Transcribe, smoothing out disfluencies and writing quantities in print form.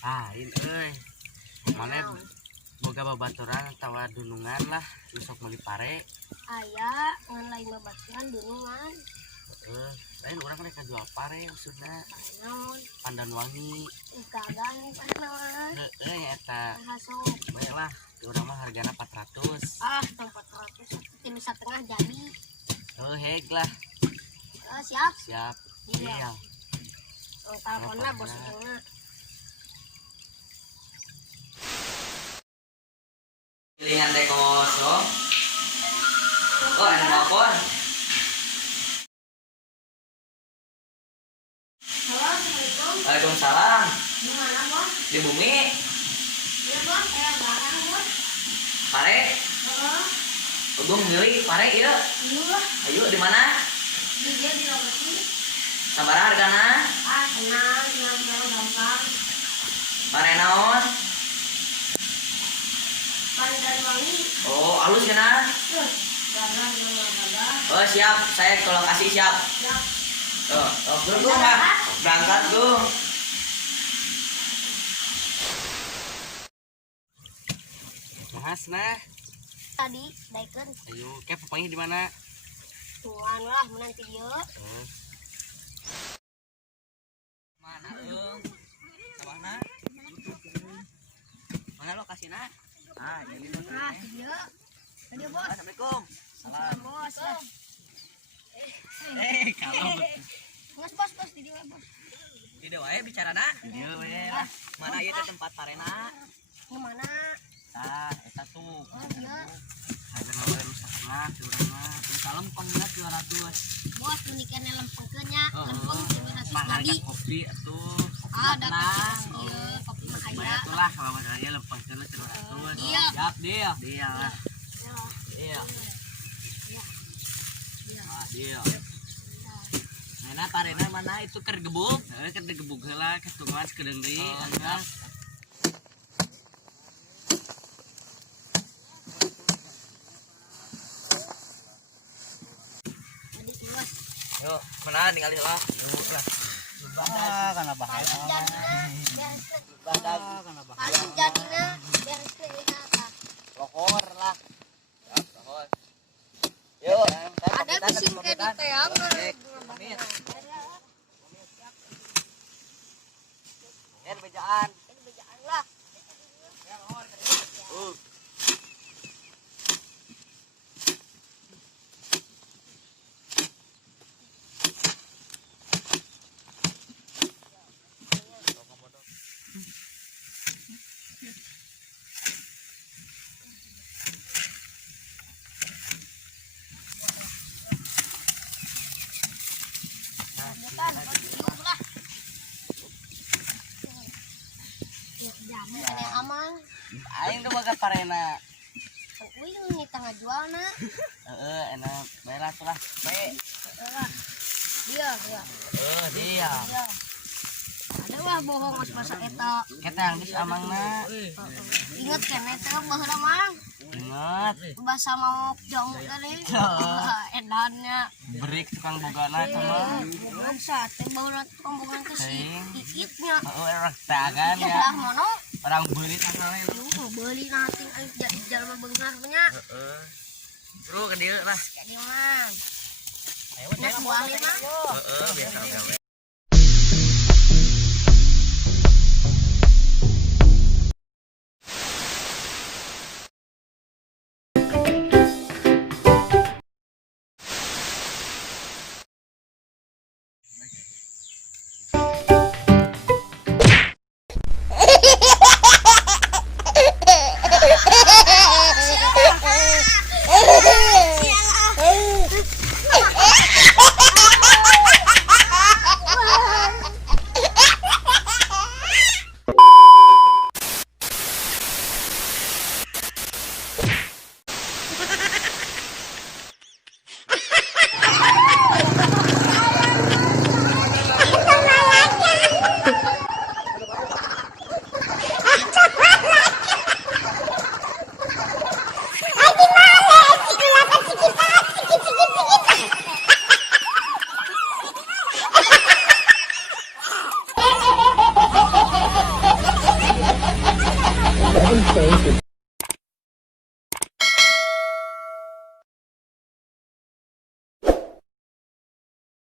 Lain euy. Mana boga babaturan tawa dunungan lah, besok meuli pare. Aya ngan lain babaturan dunungan. Lain urang rek jual pare maksudna. Naon? Pandan wangi. Kagan pasawan. Heueuh eta. Hasok. Bae lah, di urang mah hargana 400. Tempat 100 tilu setengah jadi. Heg lah. Siap. Siap. Iya. Teleponnya bos ujungnya. Pilihan teh kosong. Oh, ada telepon. Halo, Assalamualaikum. Waalaikumsalam. Di mana, Bos? Di bumi. Iya, Bos. Barang, Bos. Pare. Heeh. Ujung milih pare ieu. Iya. Ayo di mana? Di dia di lokasi. Sabaraha hargana? Tenang, gampang. Pare naon? Pandan wangi. Oh, halus cenah. Gagal. Oh, siap. Saya ke lokasi siap. Siap. Gung ah. Berangkat, Gung. Mahas nah. Tadi daikeun Ayo, ke pokoknya di mana? tuan lah menanti dia. Mana, Gung? Sabana? Mana lokasinya? Ini Nah, dia. Tadi, Bos. Assalamualaikum. Salam. Bos. Kalau Nges, Bos. Di dia, Bos. di wae bicara na. Iya we lah. Mana ieu teh tempat parena? Gimana? Tah, eta tuh. Oh, iya. Harga we rusak mah, curang mah. Salam pangna 200. Bos, uniknya lempengkeun nya. Lempeng 200 Mah harga jadi. kopi atuh. Ada kopi. Iya, kopi mah aya. Bayar tuh lah kalau saya lempeng ke 200. Iya. Siap deal. Deal lah. Deal. Ah, deal. Mana parena mana itu keur gebuk? Heuh keur digebuk heula ketungan skedeung deui. Angkat. Tadi Bos. Yuk, mana ningali heula? Yuk lah. Kana bahaya. Kana bahaya. Paling jadinya bereskeun ieu apa? Rokor lah. Rokor. Yuk, Ada bising ke di teang. Pamit. Ya bejaan. Ini bejaan lah. Jangan ada amang. Aing tuh boga parena. Kuing ini tengah jualna. Enak. Bayar atuh lah. Bae. Dia. Dia. Ada wah bohong mas eta. Kita yang dis amangna. Ingat kene teh baheula mang. Ingat. Bahasa mau jong tadi. Edannya. Berik tukang bogana sama. Bukan sate baheula tukang bogan ke si ikitnya. Orang tagan ya. Lah mono. Orang beli tangannya. Beli nanti ijal bebengar nya. Bro ke dieu lah. Ka dieu mang. Ayo Nas buali mah. biasa gawe. and pray for